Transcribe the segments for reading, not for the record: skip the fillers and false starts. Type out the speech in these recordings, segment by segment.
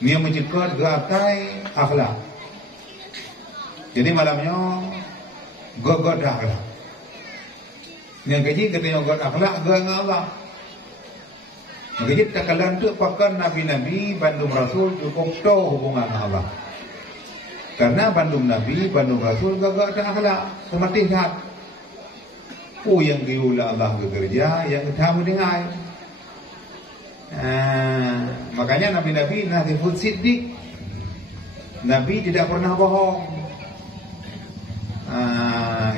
Dia mencegah gatai akhlak. Jadi malamnya gagak akhlak. Yang kaji katanya gagak akhlak gagak Allah. Jadi takalan tu pakan nabi-nabi bandung rasul cukup tahu hubungan Allah. Karena bandung nabi, bandung rasul gagak ada akhlak, semati hat. Yang diulah Allah bekerja, yang kamu dengar. Makanya nabi-nabi nasifut siddiq. Nabi tidak pernah bohong.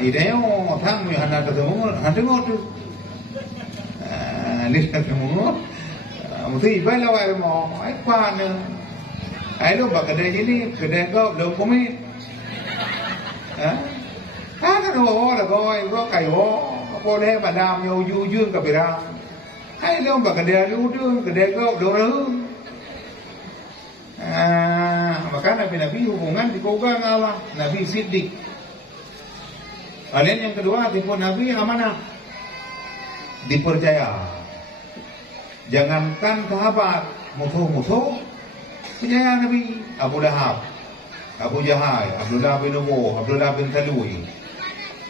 Ideyo thang mi hana ketemu, handengo tu. Lihat ketemu. Mesti ibalah wae mo, ai pana. Ai lu bak kedai sini, kedai kau belum komit. Kan lah boy, gua kayo, boleh padam yo jujur ke berang. Ai lu bak kedai lu tu, kedai kau belum. Maka nabi-nabi hubungan dipegang Allah, Nabi Siddiq. Kalian yang kedua tipe nabi yang amanah, dipercaya. Jangankan sahabat, musuh-musuh percaya Nabi. Abu Lahab, Abu Jahal, Abdullah bin Ubay, Abdullah bin Salul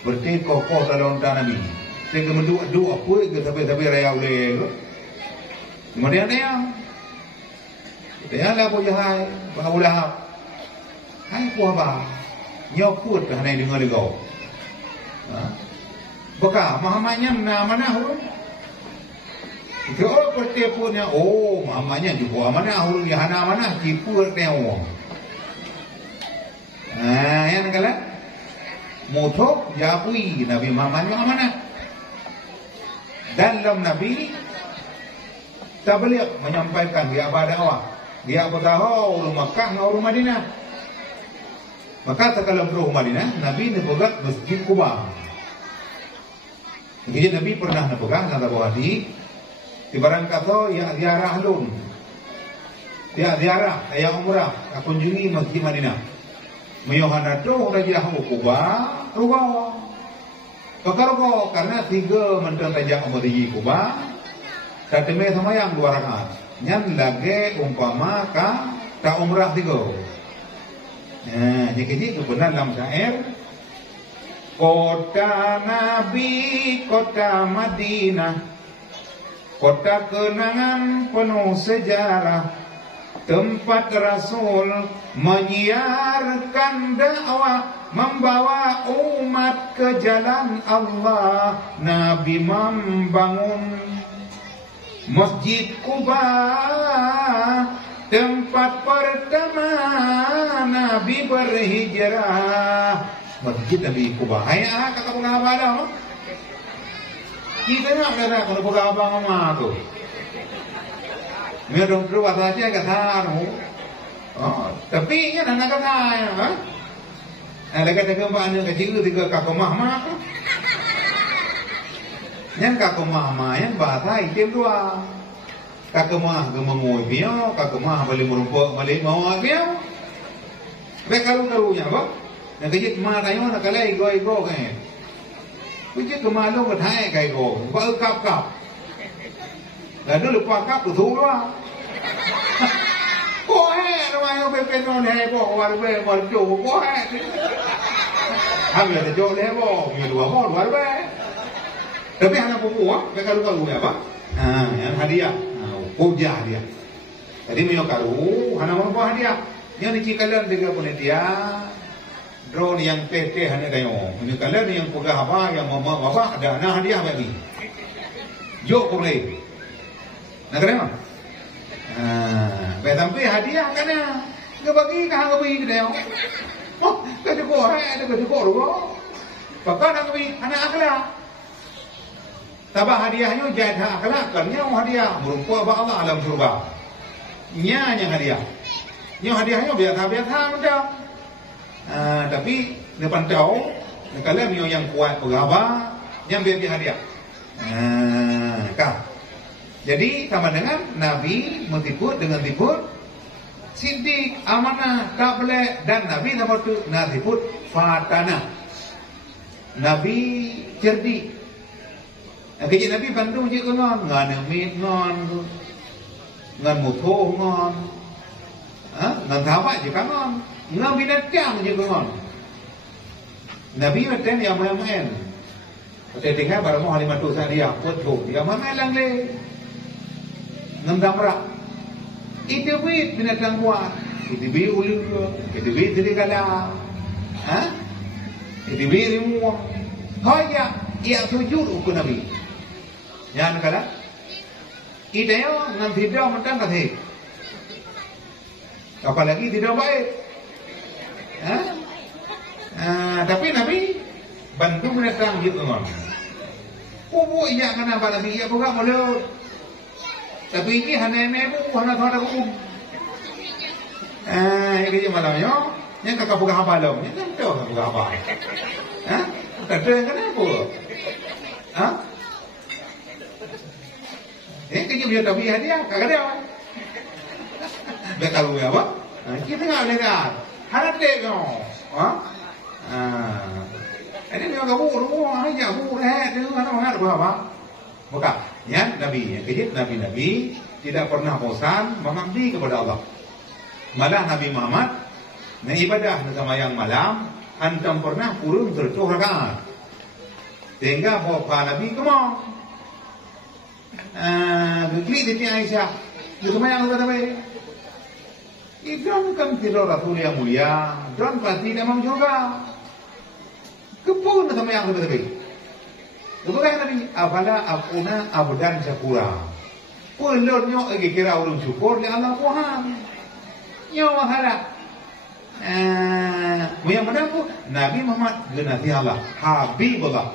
berarti kokoh dalam Nabi. Saya kedua apa ke sampai raya boleh. Kemudian dia Abu Jahal, Abu Lahab. Hai apa? Nyokut ke hanai dengar legau. Baka mahamanya mana huruf? Kalau pertepunya, mamanya juga mana huruf yang mana tipu teo. Yang kala mutok jabui Nabi mamanya mana? Dalam Nabi tak boleh menyampaikan dia dakwah. Dia berdakwah rumah Makkah atau rumah Madinah. Maka sekali rumah Madinah, Nabi nepegang Masjid Quba. Jadi Nabi pernah nepegang kata bahwa di barang kata ya ziarah lun. Ya ziarah, ya umrah, kunjungi Masjid Madinah. Meyohana tu Raja Quba, Rubawa. Kekargo karena 3 mentang Raja Masjid Quba. Tateme sama yang 2 rakaat. Nyan lagi umpama ka ta umrah 3. Jadi itu benar dalam syair. Kota Nabi, kota Madinah, kota kenangan penuh sejarah, tempat Rasul menyiarkan dakwah, membawa umat ke jalan Allah. Nabi membangun Masjid Quba, tempat pertama Nabi berhijrah. Masjid Nabi Quba. Ayah kakak pernah ada, kita nak kata kalau buka abang mama tu. Mereka dong saja kata tapi yang nak kata ya, ada kata kembang kecil tiga kakak mama. Yang kakak mama yang bahasa item 2. Kakak mah gemengoi biau, kakak mah balik merumpuk balik mau biau. Mereka karunya apa? Nak kejit mah tayo nak kalai go kan. Kejit kemalu ke thai kai go, ba kap. Lalu lupa kap tu lah. Ko hai ramai pe non hai ko war be war jo ko hai. Hamil ada jo le bo, mi dua ho war be. Tapi anak perempuan, mereka kalu apa? Yang hadiah. Puja hadiah. Jadi mio kalu, anak perempuan hadiah. Yang dicikalan tiga penitia. Drone yang teh hanya kayo. Ini kalian yang pegah apa, yang mama apa ada hadiah bagi. Jo boleh. Nak kena? Sampai hadiah kan ya. Enggak bagi kah bagi dia. Oh, kada ko ada kada ko ro. Pakai nak bagi anak akhlak. Tabah hadiahnya jadi akhlak kan nya hadiah berupa ba Allah alam surga. Nya hadiah. Nya hadiahnya biasa-biasa macam. Tapi depan tahu kalian yang kuat pegawai yang biar hadiah. Jadi sama dengan Nabi mentiput dengan tiput Siddiq amanah tak boleh dan Nabi nomor tu natiput fatana. Nabi cerdik. Kerja Nabi bantu je ngon ngan mit ngon ngan mutuh ngon Nang tama je kangon. Ngam binatang je kangon. Nabi meten yang main-main. Pada tinggal pada mau halimatu dia putu dia main lang le. Ngam damra. Itu wit binatang kuat. Itu bi ulu, itu bi serigala. Itu bi rimua. Kaya ia sujud ke Nabi. Jangan kala. Itu yang ngam tidak mentang kathe. Apalagi tidak baik. Tapi Nabi bantu menetang gitu kan. Kubu iya kan apa Nabi iya bukan mulut. Tapi ini hanya nebu hanya thora kum. Ini malam yo, yang kakak buka apa lo? Yang kan tahu kakak buka apa? Kadang kenapa? Kerja dia tapi dia kakak dia. Bekal gue apa? Kita nggak lihat. Harap deh kau. Ini dia kamu rumah aja, kamu itu mana apa? Bukan. Ya, Nabi, yang kejut Nabi tidak pernah bosan mengabdi kepada Allah. Malah Nabi Muhammad ibadah sama yang malam, hantam pernah kurun 7 rakaat. Sehingga bapak Nabi kemau. Klik di Aisyah, itu yang kata Nabi. Idron kan tidur Rasul yang mulia, Idron pasti demam juga. Kepun sama yang kata Nabi. Kemudian Nabi, apala apuna abdan syakura. Pulurnya kira ulun syukur di Allah Tuhan. Yo mahala. Yang mana pun Nabi Muhammad genati Allah, Habibullah.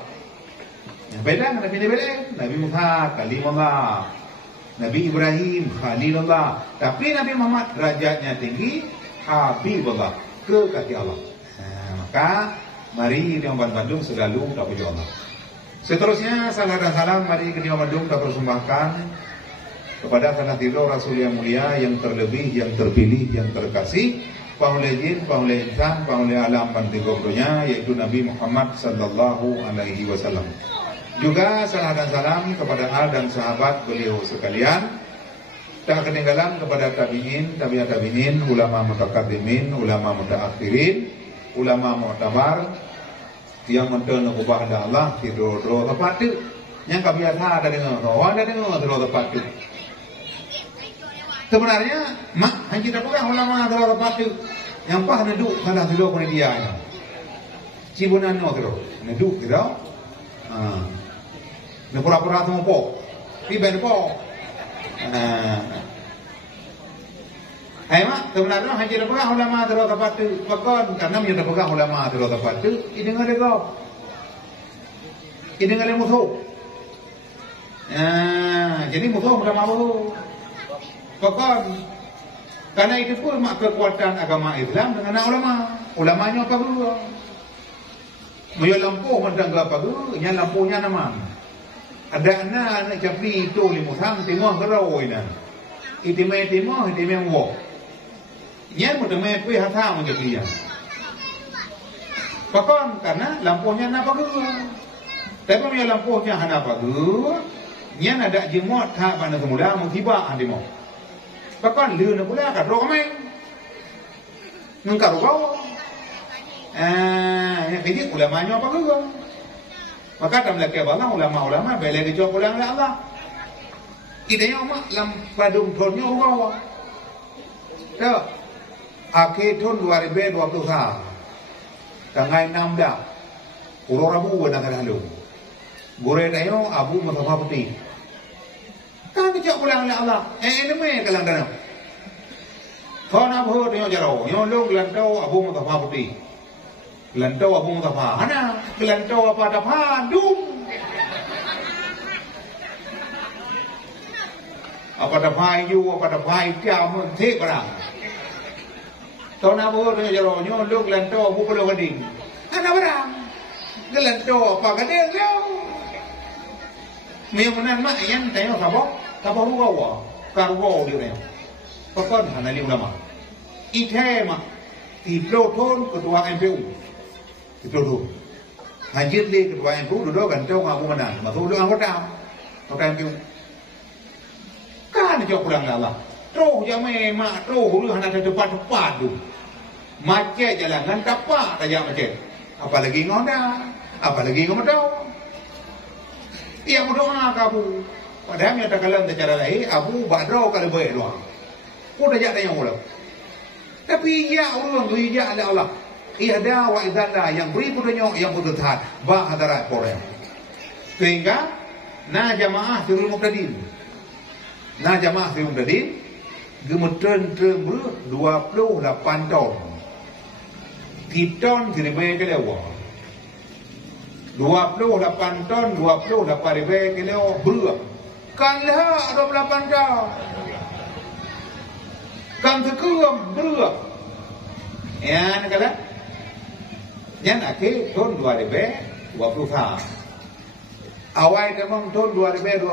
Yang beda Nabi beda. Nabi Musa kalimullah. Nabi Ibrahim Khalilullah. Tapi Nabi Muhammad derajatnya tinggi, Habibullah, kekasih Allah. Maka mari di Bandung selalu tak puji Allah. Seterusnya salam dan salam mari ke Bandung kita persembahkan kepada sanak tidur Rasul yang mulia, yang terlebih, yang terpilih, yang terkasih, Paulai jin, paulai insan, paulai alam pantigobronya, yaitu Nabi Muhammad sallallahu alaihi wasallam. Juga salam dan salam kepada al dan sahabat beliau sekalian. Tak ketinggalan kepada tabi'in, tabi'at tabi'in, ulama mutaqaddimin, ulama mutaakhirin, ulama mu'tabar yang mentena kepada Allah tidur tepat tu. Yang kebiasa ada dengar, ada dengar tidur tepat tu. Sebenarnya mak hanya tak pegang ulama tidur tepat tu. Yang pah neduk salah tidur pun dia. Cibunan no tidur, neduk tidur. Ni pura-pura tu po. Tiba po. Mak sebenarnya hanya tak pegang ulama tidur tepat tu. Bahkan karena dia tak pegang ulama tidur tepat tu, ini dengar dia kau. Ini dengar dia musuh. Jadi musuh ulama baru. Bahkan karena itu pun mak kekuatan agama Islam dengan ulama. Ulamanya apa dulu? Mereka lampu mendang apa dulu? Yang lampunya nama. Ada anak capi itu limusang timah kerau ina. Itimai wo. Yang mudah pui hata menjadi dia. Bahkan karena lampunya apa dulu? Tapi mereka lampunya apa dulu? Yang ada jemot tak pada semula mengtiba andimo. Bahkan luna pula kat ramai. Nengkar kau. Yang ini ulamanya apa juga? Maka dalam laki Allah ulama bela kecuali ulama Allah. Idenya mak lam padung tonnya kau. Tak. Akhir tahun 2023. Tanggal 6 dah. Urang Rabu dah lalu. Gore tayo Abu Mustafa Putih. Kan kecak pulang oleh Allah. Ini me kalang dana. Kau nak buat yang jauh. Yang lu gelantau Abu Mustafa Putih. Gelantau Abu Mustafa. Mana? Gelantau apa dapat? Dum. Apa dapat you? Apa dapat jam? Teh berang. Kau nak buat yang jauh. Yang lu gelantau Abu Pulau Gading. Mana berang? Gelantau apa gading jauh? Memang mak yang tanya sabah rugawa, karwo dia. Pakon hanali ulama. Itema di Ploton ketua MPU. Di Ploton. Hajir di ketua MPU duduk kan jauh ngaku mana. Masuk duduk anggota MPU. Kan jauh pulang Allah. Terus je mak terus lu hendak tepat-tepat tu. Macet jalan kan tapak tajam macet. Apalagi ngoda, apalagi ngomong. Ia berdoa ke Abu. Padahal yang tak kalam secara lain, Abu badro kalau baik doa. Kau dah jadi yang ulang. Tapi ia ulang tu ia ada Allah. Ia ada wa idalla yang beri punya yang bertahan bah hadarat Korea. Sehingga na jamaah turun muktadin. Na jamaah turun muktadin gemetren ber 28 tahun. Kiton kiribe ke dewa. 28 ton, 28 ribu kilo beruk. Kanlah 28 tahun. Kan tekum beruk. Ya, nak kata. Yang akhir tahun 2023. Awal demam tahun 2022.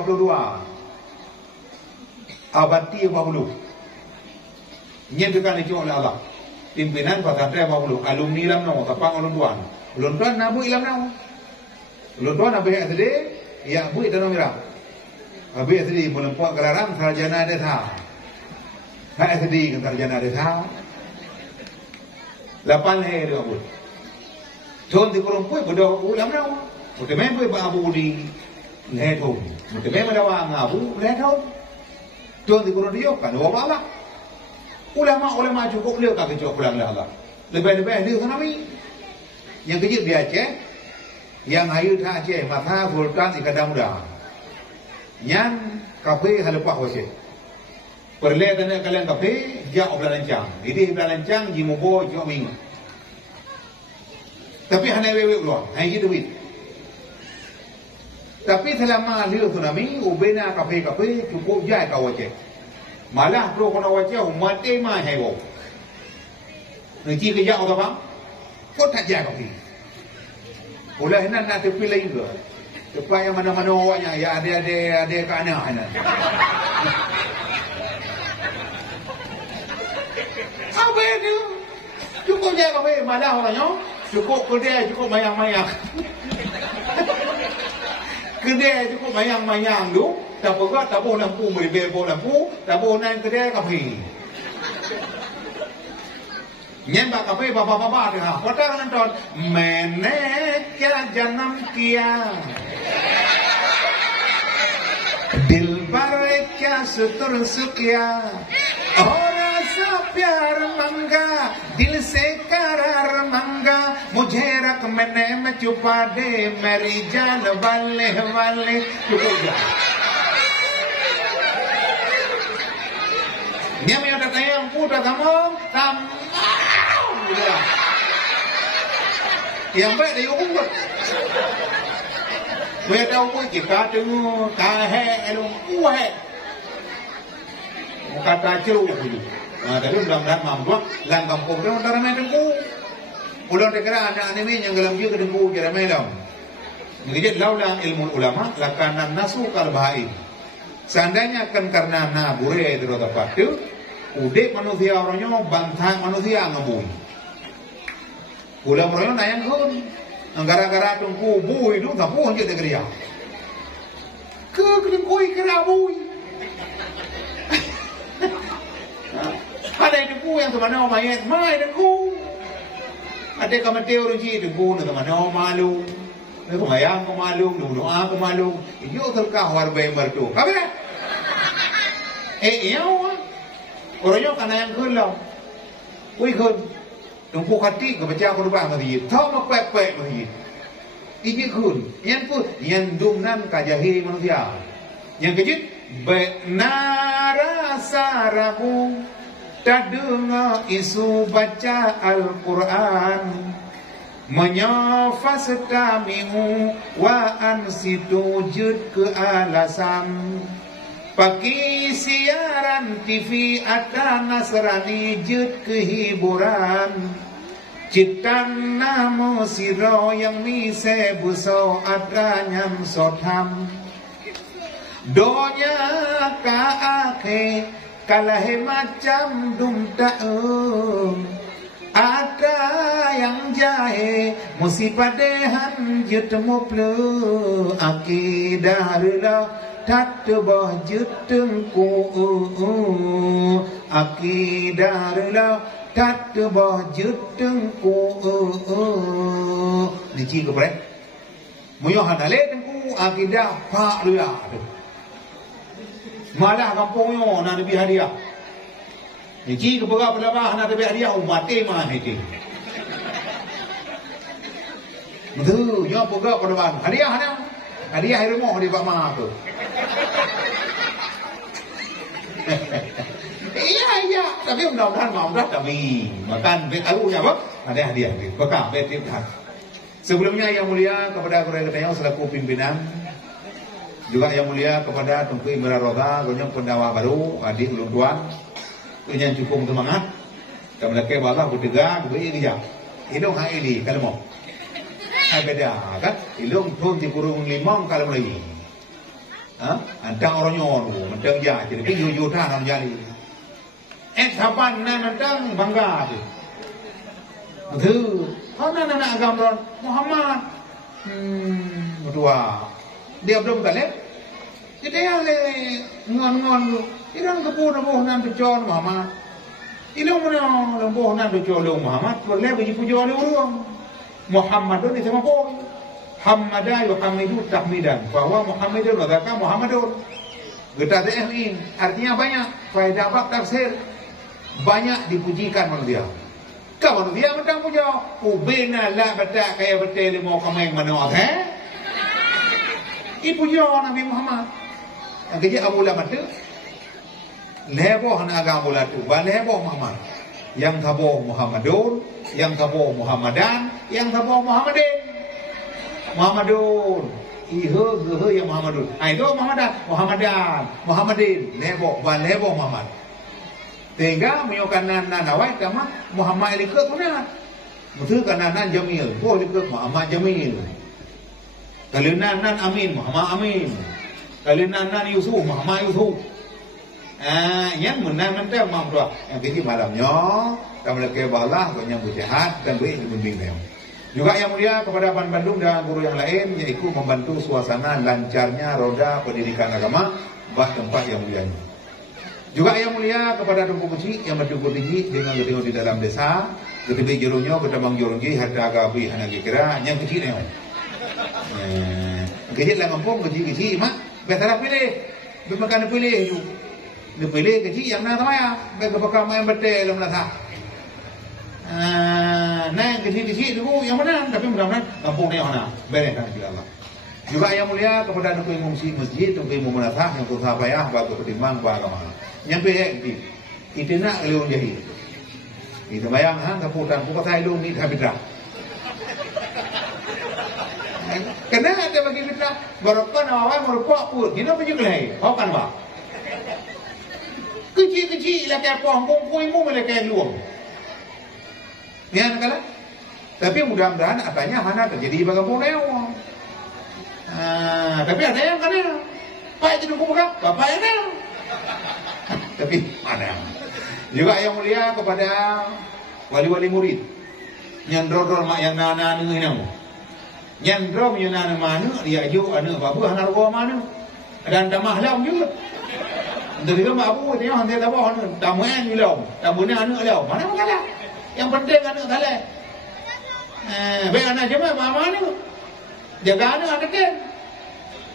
Abadi 40. Nyentukan itu oleh Allah. Pimpinan pesantren 40. Alumni lamno, tapang ulun tuan. Ulun tuan nabu ilam nau. Ulun tuan nabu yang sedih, ya bu itu nomira. Abu yang sedih menempuh gelaran sarjana desa. Nak sedih kan sarjana desa. 8 hari dua bulan. Tahun di perempuan berdoa ulam nau. Mungkin memang abu di leher. Mungkin memang dawa ngabu leher. Tahun di perempuan dia kan dua bala. Ulama cukup beliau tak kecok pulang dah Allah. Lebih-lebih dia tsunami. Yang kecil dia Aceh, yang ayu tak Aceh, maka Sultan Ikadam muda. Yang kafe halepah Aceh. Perlihat anda kalian kafe, jauh belancang. Ini belancang jimubo jauh minggu. Tapi hanya wewe luar, hanya duit. Tapi selama dia tsunami, ubena kafe cukup jai kau Aceh. Malah pro kena wajah mati mah hebo. Nanti kerja apa bang? Kau tak jaga kopi. Oleh nak tepi lain ke? Tepi yang mana-mana awaknya ya ada ke anak anak. Apa itu? Cukup jaga kopi malah orangnya. Cukup kedai cukup mayang-mayang. Kedai cukup mayang-mayang tu. Tak apa, tak boleh lampu, boleh lampu, tak boleh naik kedai kafe. Nyembak kafe, bapa-bapa dia. Kata kan tuan, मैंने क्या जन्म किया, दिल पर क्या सुतुर्स किया, और ऐसा प्यार मंगा, दिल से करार मंगा, मुझे रख मैंने में छुपा दे, मेरी जान वाले वाले चुप जा. Dia punya data yang putar tamam. Yang baik dia ubah. Mereka tahu pun kita tengok kahek elok kuah. Kata ceru dulu. Tapi mudah-mudahan mampu. Lang kampung tu antara main dengku. Ulang dekara anak ini yang dalam dia ke dengku kira main dalam. Jadi laulah ilmu ulama lakanan nasu kalbahai. Seandainya kan karena nabure itu tepat tu. Udek manusia orangnya bantang manusia ngebui. Udah orangnya nayang kun. Gara-gara tungku bui itu tak pun je tegria. Kedengkui kena bui. Ada dengku yang teman-teman mayat, mai dengku. Ada kamati orang cik dengku teman-teman malu. Mayang ko malu, doa ko malu. Iyo terkah warbai mertu. Kabe? Iyo. Orangnya kan yang kelam, wih kan, tunggu hati kebaca korban mati, tahu apa pepek mati, ini kan, yang pun, yang dumnan kajahi manusia, yang kejut, benara saramu, tak dengar isu baca Al-Quran, menyafas kamimu, wa ansitu jud ke alasan. Pakai siaran TV ada Nasrani jut kehiburan. Citan namo siro yang mise buso ada nyam sotam. Donya ka ake kalah macam dum taum. Ada yang jahe musipadehan jut muplu akidah rela tat bah juteng ku akidah rela tat bah juteng ku ni chi ko bre muyo hanale tengku akidah pak dia malah kampung yo na nabi hadiah ni chi ko baga pelabah na nabi hadiah umat mah itu betul yo baga pelabah hadiah na hadiah rumah di pak mah tu iya tapi mudah-mudahan mudah kami makan bet alu ya Pak ada hadiah bekal bet timkan sebelumnya yang mulia kepada keluarga selaku pimpinan juga yang mulia kepada Tunku Imra Roda gonyong pendawa baru adik ulun tuan yang cukup semangat kepada kebalah bertiga beri dia hidung hang ini kalau mau beda kan hidung pun di kurung limang kalau lagi antang orang nyon mentang ya jadi piyu tah nam jadi saban nan mentang bangga tu betul mana nak agama Muhammad berdua dia belum talep jadi yang le ngon lu irang kebu nan tujuan Muhammad ilung mana lembuh nan tujuan Muhammad boleh bagi pujuan urang Muhammadun itu apa Hamada yuhamidu tahmidan bahwa Muhammadun adalah Muhammadun kita ini artinya banyak faedah bab tafsir banyak dipujikan manusia kalau manusia mentang puja ubena la batak kaya betul mau kameng mana ipuja Nabi Muhammad yang kerja Abu Lahab tu leboh na agama mula tu baleboh Muhammad yang tabo Muhammadun yang tabo Muhammadan yang tabo Muhammadin Muhammadun iho yang Muhammadun itu Muhammadin lebo balebo Muhammad sehingga menyokan nanawai kama Muhammad ilikut punya betul kanan Jamil boh ilikut Muhammad Jamil kalinan Amin Muhammad Amin kalinan Yusuf Muhammad Yusuf yang menang mentang mampu yang tinggi malamnya kami lagi balah banyak berjahat dan berbimbing juga yang mulia kepada Pan Bandung dan guru yang lain yaitu membantu suasana lancarnya roda pendidikan agama bah tempat yang mulia ini. Juga yang mulia kepada Tunku Kuci yang bersyukur tinggi dengan gedung di dalam desa gede jerunya ketabang joronggi harta agabi hanagi kira yang kecil yang kecil lah kampung kecil mak betara pilih bermakan pilih itu dipilih kecil yang nak ya bagi bekam yang betul dalam nasa nah kecil dulu yang mana tapi mudah-mudahan kampung ni mana beres kan Allah. Juga yang mulia kepada Tunku Imam Masjid Tunku Imam Menasah yang berusaha payah bagi pertimbang agama nyampe itu nak leung jadi itu bayang kaputan pukat lu ni habitra kena ada bagi fitnah barokah awal merupak pun kita pergi kelai kan ba kecil lah kayak pompong mu mereka luang ya kan tapi mudah-mudahan apanya hana terjadi bagi kampung tapi ada yang kan pak itu nunggu buka bapak yang tapi mana juga yang mulia kepada wali-wali murid nyandro mak yang nana ni nang nyandro yang nana mana dia ju anu babu hanar gua mana dan tamah lam juga dari mak abu dia hantar tabah anu tamuan bilau tamunya anu bilau mana masalah yang penting anu kalah baik anak jemaah mana jaga anu ada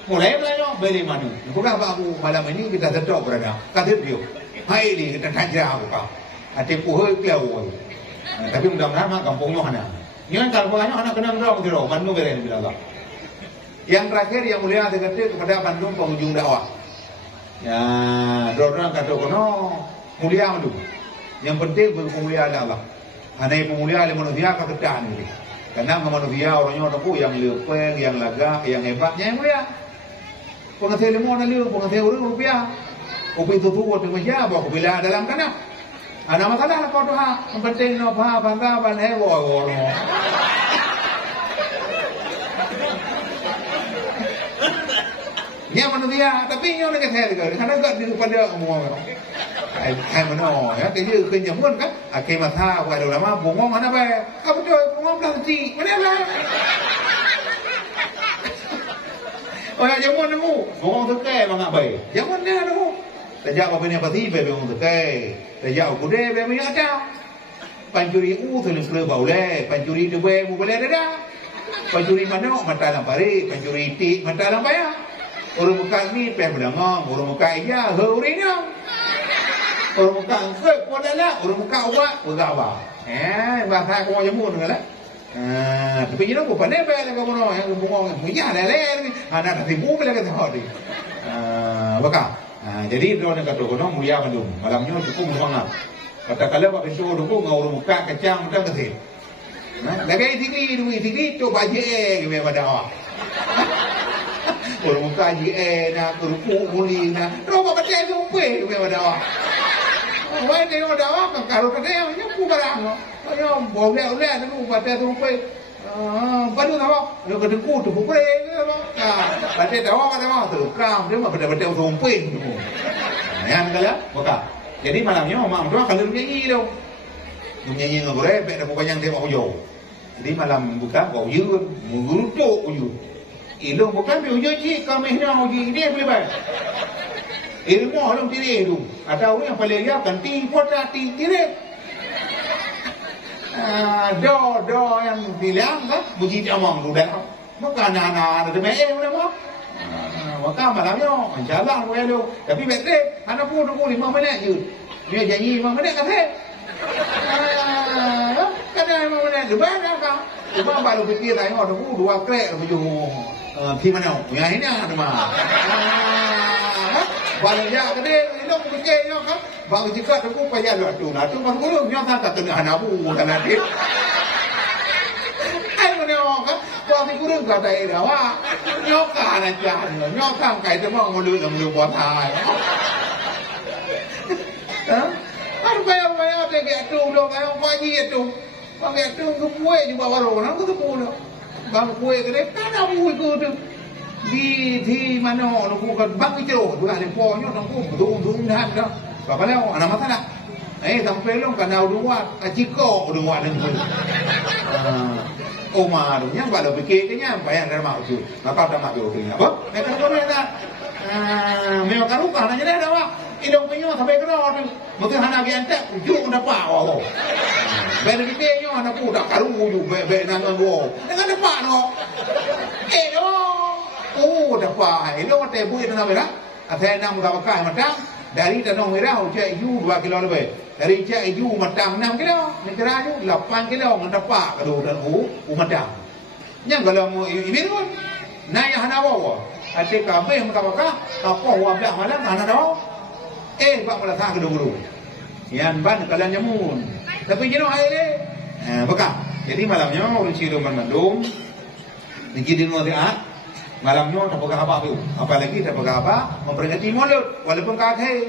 mulai belajar beli mana bukan aku malam ini kita sedok berada kata dia hai ni kita tanya aku kau ada puhul kelau tapi mudah-mudahan mak kampungnya mana ini kalau banyak anak kena berapa kilo Bandung beren bila yang terakhir yang mulia saya kata kepada Bandung penghujung dakwah ya orang kata kono mulia dulu yang penting bermulia Allah hanya pemulia oleh manusia keketaan ini karena manusia orangnya orang yang lepeng yang laga yang hebatnya yang mulia pengasih lemon lalu pengasih rupiah kopi itu waktu menjawab kopi lah dalam tanah ada masalah lah kau doa yang penting nopa bangga banai orang dia manusia tapi yang nak saya juga karena tak daripada umum hai mana ya jadi kenyamun kan akhir masa pada ulama bungong mana baik apa tu bungong plastik mana lah Oh ya jamun nemu, orang tekai mangak baik. Jamun dia nemu. Sejak apa ni pasti bebe orang tekai. Sejak aku deh bebe yang ada. Pancuri tu ni sudah bau le, pancuri tu bebe boleh ada. Pancuri mana mata lampari, pancuri ti mata lampaya. Orang muka ni pe berangong, orang muka iya heurinya. Orang muka angkat pun ada, orang muka awak bergawa. Bahasa kau jamun kan? Tapi you know bukan nebel yang kamu nak yang bungong punya ada leh anak nanti bumi lagi terhad ni baka jadi dia orang kata kono mulia bandung malamnya cukup banget kata kalau pak besok dulu ngau muka kecang macam tu lagi tinggi tu baje ke pada awak orang muka je nak kerupu muli nak roba baca tu pe ke pada awak wah dia orang awak kalau kata yang nyapu barang no boleh tu baca tu pe baru tahu dia kata ku tu pe baca tahu apa tu kam dia mah baca tu pe tu yang kala buka jadi malamnya mak tua kalau nyanyi tu nyanyi ngorek dak pokoknya yang tengok yo jadi malam buka kau yun mengurut yo ilmu bukan bio je kami nak uji dia boleh baik ilmu orang tiri tu ada orang yang paling lihat kan tingkota tiri do yang bilang kan bunyi amang tu dah maka anak-anak ada main mana mau maka malamnya jalan boleh tapi betul anak pun 25 minit je dia janji 5 minit kata kata 5 minit lepas dah kan cuma baru fikir tengok tu 2 krek bajuที่มันเอาอย่างนี้นะมาบางอย่างก็ได้เรื่องมันเก่งนะครับบางทีก็ต้องกู้ไปยันหลอดดูนะทุกคนก็เรื่องย้อนทางกับตัวหน้าบูขนาดนี้ไอ้มันเนี่ยครับบางทีก็เรื่องกับใจแต่ว่าย้อนการอาจารย์ย้อนทางไก่จะมองมันลืมลืมบอลทายอันไปเอาแต่แกจูโลกเอาไปยี่จูบางแกจูก็ป่วยอยู่บ้านเรานะก็ต้องป่วย bang kue kene kana mui ku tu di mana lu kan bang ijro bukan ada ponyo nang ku dung dan dah apa leo ana mata nak sampai long kana dua aciko dua dan tu Omar yang bala fikir nya bayang dari mak tu maka dah mak tu ni apa kan kau nak memang kan rupa nanya dah awak idong penyo sampai kena tu mungkin hana bian tak juk dapat awak bela fikirnya anak ku dak karu ju be nang go dengan dapat no dapat itu mate bu itu nama dah atau enam berapa kali matang dari tanong merah cek ju 2 kilo lebih dari cek ju matang 6 kilo negara ju 8 kilo dapat kado dan matang yang kalau ini tu naya hana bawa ada kabe mutawaka apa wa belah malam hana dah bak malah tak kado yang ban kalian nyamun tapi jenuh air ni bekak jadi malamnya orang ciruman mandum dikidin wadiat malamnya tak pegang apa tu apalagi tak pegang apa memperingati mulut walaupun kakek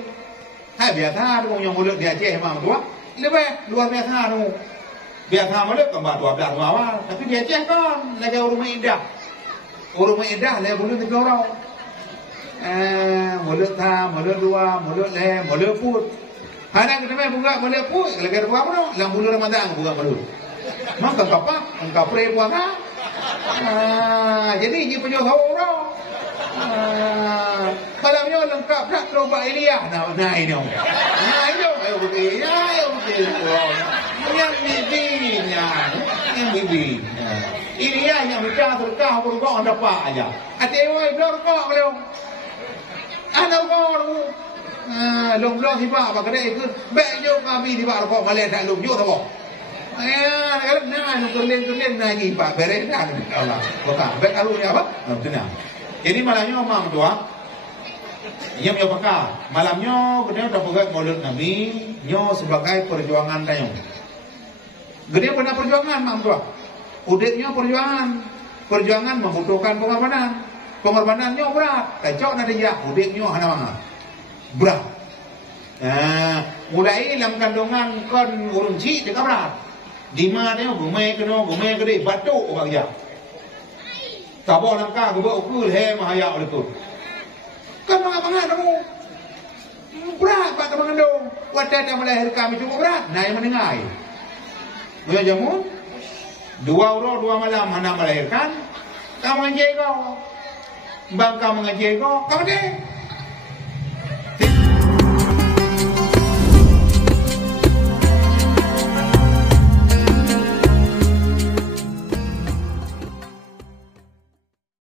hai biasa tu yang mulut dia Aceh memang tua lebih luar biasa tu biasa mulut kembar 12 awal tapi dia Aceh kan lagi orang indah lagi mulut 3 orang mulut ta mulut dua mulut le mulut put Hadang kita main buka boleh pun, lagi ada apa no? Dalam bulan Ramadan buka boleh. Maka apa? Engkau pray puasa. Jadi ini penjual orang. Malamnya lengkap tak terobat Elia. Nah ini dong. Ayo betul. Yang bibi. Elia yang bicara terkah berkau anda apa aja. Atewai berkau belum. Anda kau lom lo tiba apa kedai ke bejo kami tiba rokok Malaysia tak lom yo tahu nak kerleng lagi pak beredan Allah bukan baik kalau ni apa tenang jadi malamnya mamam tua yang yo pakar malamnya kedai dah pegat maulid Nabi nyo sebagai perjuangan tayong gede pernah perjuangan mam tua udiknya perjuangan membutuhkan pengorbanannya berat kacau nada ya udiknya hana mana berat. Mulai dalam kandungan kon urunci dekat berat. Di mana gumai kena batuk orang dia. Tabok langkah ke ukul he mahaya oleh tu. Kan mengapa kamu? Berat pak mengandung. Wadah dah melahirkan itu berat. Naik menengai. Punya jamun 2 malam hendak melahirkan. Kamu anjay kau. bangka mengaji kau deh